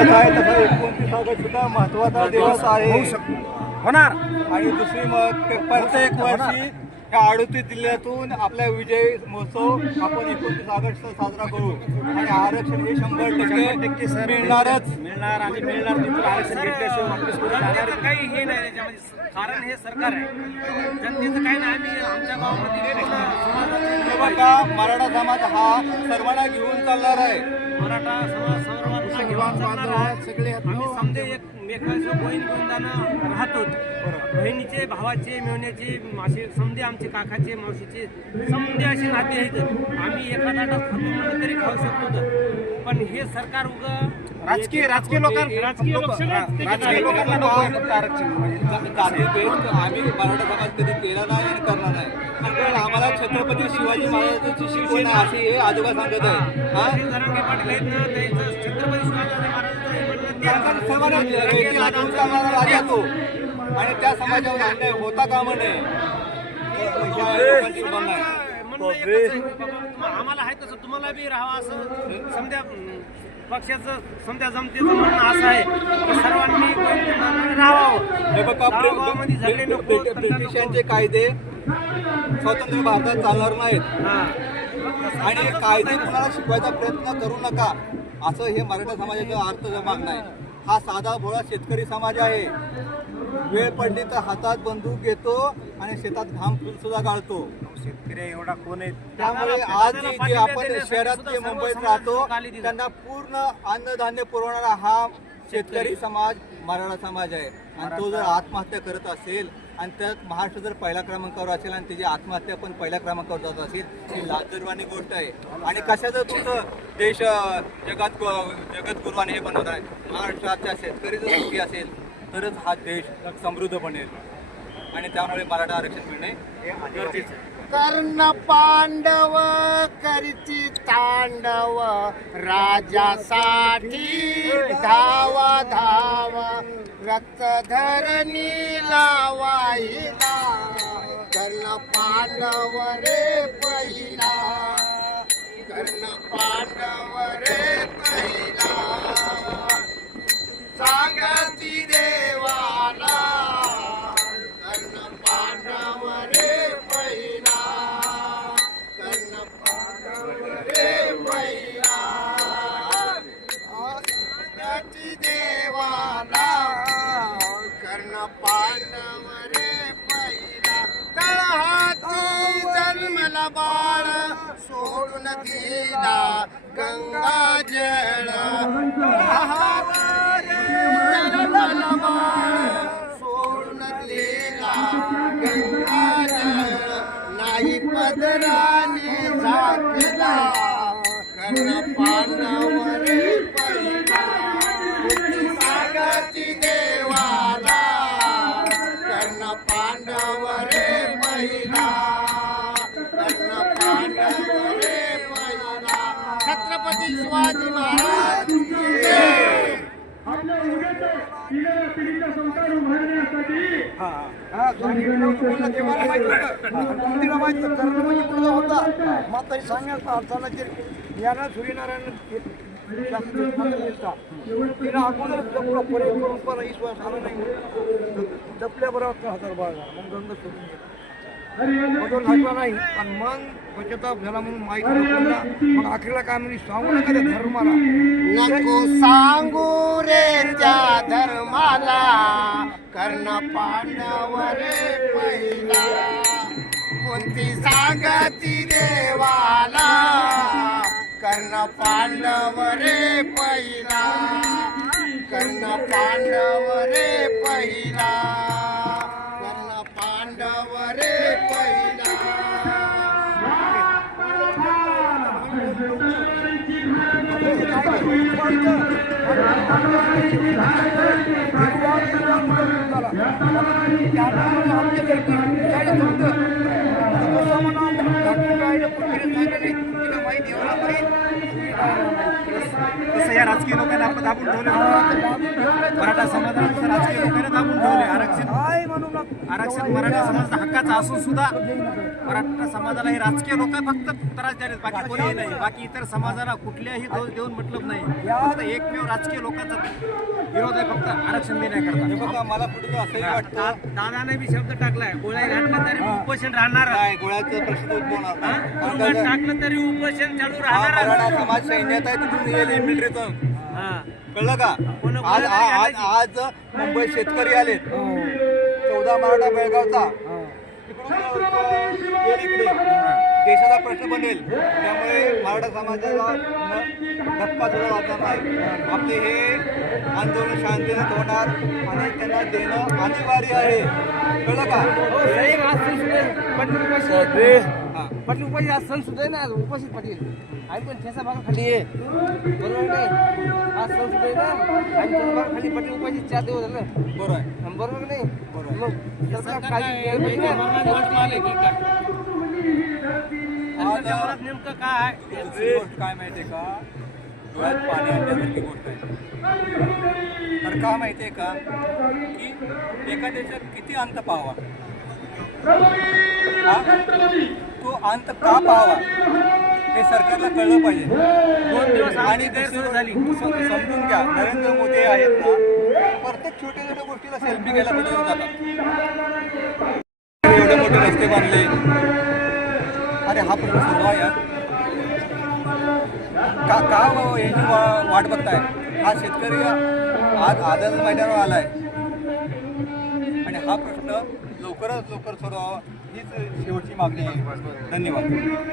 आहे तसा एकोणतीस ऑगस्ट सुद्धा महत्त्वाचा दिवस आहे. होणार. आणि दुसरी मग प्रत्येक वर्षी या अडतीस जिल्ह्यातून आपला विजय महोत्सव आपण एकोणतीस ऑगस्ट साजरा करू. आणि आरक्षण हे शंभर टक्के टक्के मिळणारच. मिळणार आणि मिळणार तिथून आरक्षण घेतल्याशिवाय वापस पुढे जाणार काही हे नाही त्याच्यामध्ये. कारण हे सरकार आहे. जनतेचं काही नाही. आम्ही आमच्या गावामध्ये बघा मराठा समाज हा सर्वांना घेऊन चालणार आहे. मराठा समाज सर्वांना मेकांचं बहीण बंधानं राहतो बहिणीचे भावाचे मेवण्याचे असे समजे आमचे काकाचे मावशीचे समजे असे नाते आहेत. आम्ही एखादा खातो म्हणलं तरी खाऊ शकतो तर. पण हे सरकार उग राजकीय राजकीय लोकांना राजकीय आम्ही मराठा समाज कधी केला नाही आणि करणार नाही. आम्हाला छत्रपती शिवाजी महाराजांची आहे अशी हे आजोबा सांगत आहे जरांगे पाटील आहेत ना त्यांचं छत्रपती शिवाजी महाराजांचं आणि त्या समाजावर अन्याय होता कामा नये आम्हाला आहे तसं. तुम्हाला बी राहावं असं. समजा पक्षाचं समजा जमतेचं म्हणणं असं आहे. की सर्वांनी राहावं. ब्रिटिशांचे कायदे स्वतंत्र भारतात चालणार नाहीत. आणि कायदे कुणाला शिकवायचा प्रयत्न करू नका. असं हे मराठा समाजाचं अर्थ मागणं आहे हा साधा भोळा शेतकरी समाज आहे. वेळ पडली तर हातात बंदूक घेतो आणि शेतात घाम फुल सुद्धा गाळतो. शेतकरी एवढा कोण आहे? त्यामुळे आज जे जे आपण शहरात जे मुंबईत राहतो त्यांना पूर्ण अन्नधान्य पुरवणारा हा शेतकरी समाज मराठा समाज आहे. आणि तो जर आत्महत्या करत असेल आणि त्यात महाराष्ट्र जर पहिल्या क्रमांकावर असेल आणि त्याची आत्महत्या पण पहिल्या क्रमांकावर जात असेल ही लाजरवाणी गोष्ट आहे. आणि कशाचं तुमचं देश जगात जगद्गुरू हे बनवत आहे? महाराष्ट्राच्या शेतकरी जर सुखी असेल तरच हा देश समृद्ध बनेल. आणि त्यामुळे मराठा आरक्षण मिळणे हे गरजेचं आहे. कर्ण पांडव करची तांडव राजासाठी धावा धावा. रक्त धरणी लावाईला कर्ण पांडव रे पहिला कर्ण पांडव रे पहिला. सोडून दिला गंगा जळ जन्मला बाळ सोडून दिला गंगा जळ नाही पदराने झाकला कर्ण पांडव पहिला बुद्धी देवाला कर्ण पांडव शिवाजी महाराज. आपल्या उद्याच्या पिढ्या पिढीचा संस्कार उभारण्यासाठी म्हातारी सांगायचा अर्थाला की यांना सूर्यनारायण तिला अगोदर जपलं. पण विश्वास आला नाही. जपल्याबरोबर हजार बाळगा मग गंग सोडून गेला. बदल लागला नाही. आणि मन पश्चाताप झाला म्हणून माईक मग अखेरला काय म्हणजे सांगू नका त्या धर्माला. नको सांगू रे त्या धर्माला. कर्ण पांडव रे पहिला. कोणती सांगती देवाला? कर्ण पांडव रे पहिला. कर्ण पांडव रे पहिला. तसं या राजकीय लोकांना आपण दाबून ठेवले. मराठा समाजाला राजकीय लोकांना दाबून ठेवले आरक्षण आरक्षण मराठा समाजाचा हक्काचा असून सुद्धा मराठा समाजाला हे राजकीय लोक फक्त त्रास द्यायला बाकी कोणीही नाही. बाकी इतर समाजाला कुठल्याही दोष देऊन मतलब नाही. फक्त एकमेव राजकीय लोकांचा विरोध आहे फक्त आरक्षण हे देण्याकरता मला कुठे असंही वाटतं. दादाने बी शब्द टाकलाय गोळ्या घातला तरी उपोषण राहणार. काय गोळ्याचा प्रश्न उद्भवणार हा? टाकलं तरी उपोषण चालू हा राहणार. समाज सैन्यात आहे तिथून येईल मिलिटरीतून. हा. कळलं का? कोण- आज आज? आज मुंबई शेतकरी आलेत. चौदा मराठा बेळगावचा. ಕೇಳಿದ್ರಿ देशाचा प्रश्न बनेल. त्यामुळे मराठा समाजाला धक्का सुद्धा लागणार नाही. आपले हे आंदोलन शांतीने होणार आणि त्यांना देणं अनिवार्य आहे. कळलं का. पाटील उपाशी. हा. उपाशी आज सण सुद्धा आहे ना आज उपाशी पाटील. आम्ही पण ठेसा भागा खाली आहे. बरोबर नाही? आज सण सुद्धा ना आम्ही ठेसा भागा खाली पाटील उपाशी चार दिवस झालं. बरोबर आहे. बरोबर की नाही? बरोबर. मग सरकार नेमकं काय गोष्ट काय माहितीये का? डोळ्यात पाणी आणण्यासारखी गोष्ट आहे. तर का माहितीये का? की एका देशात किती अंत पाहावा? हा? तो अंत का पाहावा? हे सरकारला कळलं पाहिजे. दोन दिवस आणि झाली. सम- समजून घ्या. नरेंद्र मोदी आहेत ना प्रत्येक छोट्या छोट्या गोष्टीला सेल्फी घ्यायला बदलून जातात. एवढे मोठे रस्ते बांधले. अरे हा प्रश्न का का हो याची वा- वाट बघताय? हा शेतकरी आज आदल मैदानावर आलाय. आणि हा प्रश्न लवकरात लवकर सोडवावा हीच शेवटची मागणी आहे. धन्यवाद.